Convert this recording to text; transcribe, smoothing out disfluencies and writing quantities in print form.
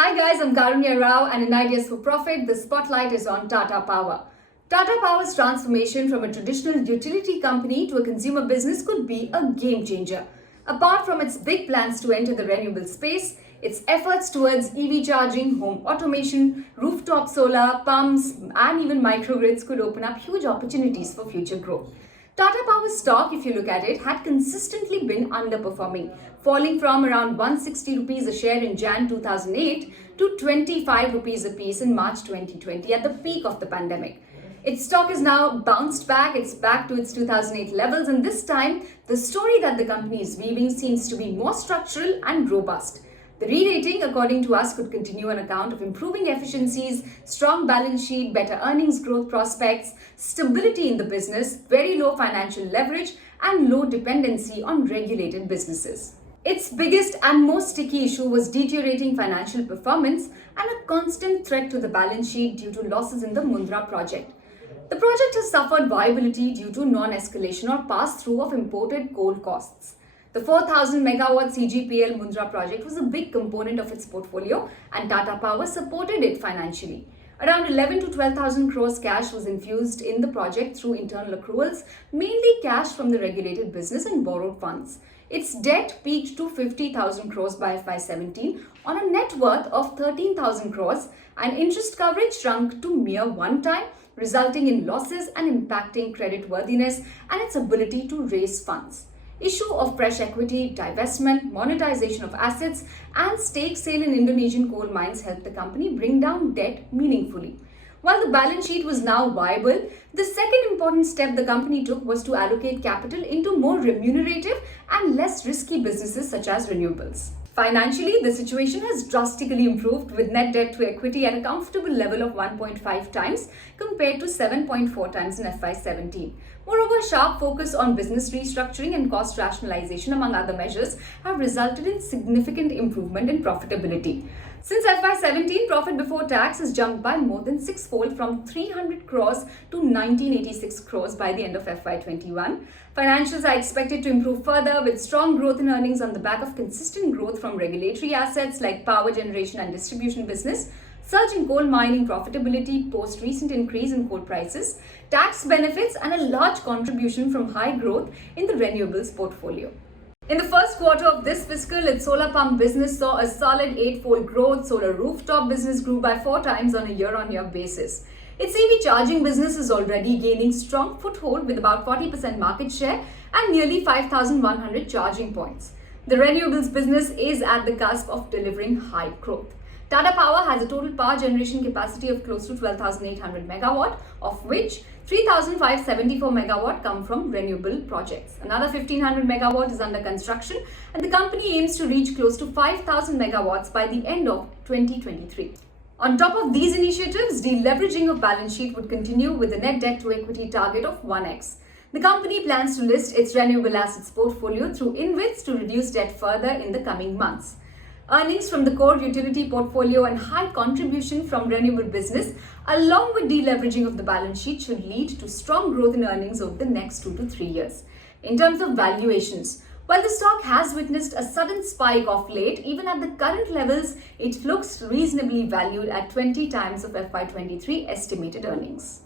Hi guys, I'm Karunya Rao and in Ideas for Profit, the spotlight is on Tata Power. Tata Power's transformation from a traditional utility company to a consumer business could be a game changer. Apart from its big plans to enter the renewable space, its efforts towards EV charging, home automation, rooftop solar, pumps, and even microgrids could open up huge opportunities for future growth. Tata Power's stock, if you look at it, had consistently been underperforming, falling from around 160 rupees a share in Jan 2008 to 25 rupees a piece in March 2020 at the peak of the pandemic. Its stock is now bounced back, it's back to its 2008 levels, and this time the story that the company is weaving seems to be more structural and robust. The re-rating, according to us, could continue on account of improving efficiencies, strong balance sheet, better earnings growth prospects, stability in the business, very low financial leverage, and low dependency on regulated businesses. Its biggest and most sticky issue was deteriorating financial performance and a constant threat to the balance sheet due to losses in the Mundra project. The project has suffered viability due to non-escalation or pass-through of imported coal costs. The 4,000 megawatt CGPL Mundra project was a big component of its portfolio and Tata Power supported it financially. Around 11 to 12,000 crores cash was infused in the project through internal accruals, mainly cash from the regulated business and borrowed funds. Its debt peaked to 50,000 crores by FY17 on a net worth of 13,000 crores and interest coverage shrunk to mere 1 time, resulting in losses and impacting creditworthiness and its ability to raise funds. Issue of fresh equity, divestment, monetization of assets, and stake sale in Indonesian coal mines helped the company bring down debt meaningfully. While the balance sheet was now viable, the second important step the company took was to allocate capital into more remunerative and less risky businesses such as renewables. Financially, the situation has drastically improved with net debt to equity at a comfortable level of 1.5 times compared to 7.4 times in FY17. Moreover, sharp focus on business restructuring and cost rationalization, among other measures, have resulted in significant improvement in profitability. Since FY17, profit before tax has jumped by more than sixfold from 300 crores to 1986 crores by the end of FY21. Financials are expected to improve further with strong growth in earnings on the back of consistent growth from regulatory assets like power generation and distribution business, surge in coal mining profitability post recent increase in coal prices, tax benefits, and a large contribution from high growth in the renewables portfolio. In the first quarter of this fiscal, its solar pump business saw a solid 8-fold growth. Solar rooftop business grew by 4 times on a year-on-year basis. Its EV charging business is already gaining strong foothold with about 40% market share and nearly 5,100 charging points. The renewables business is at the cusp of delivering high growth. Tata Power has a total power generation capacity of close to 12,800 megawatt, of which 3,574 megawatt come from renewable projects. Another 1,500 megawatt is under construction and the company aims to reach close to 5,000 megawatts by the end of 2023. On top of these initiatives, deleveraging of balance sheet would continue with a net debt to equity target of 1x. The company plans to list its renewable assets portfolio through InvITs to reduce debt further in the coming months. Earnings from the core utility portfolio and high contribution from renewable business, along with deleveraging of the balance sheet, should lead to strong growth in earnings over the next 2 to 3 years. In terms of valuations, while the stock has witnessed a sudden spike of late, even at the current levels, it looks reasonably valued at 20 times of FY23 estimated earnings.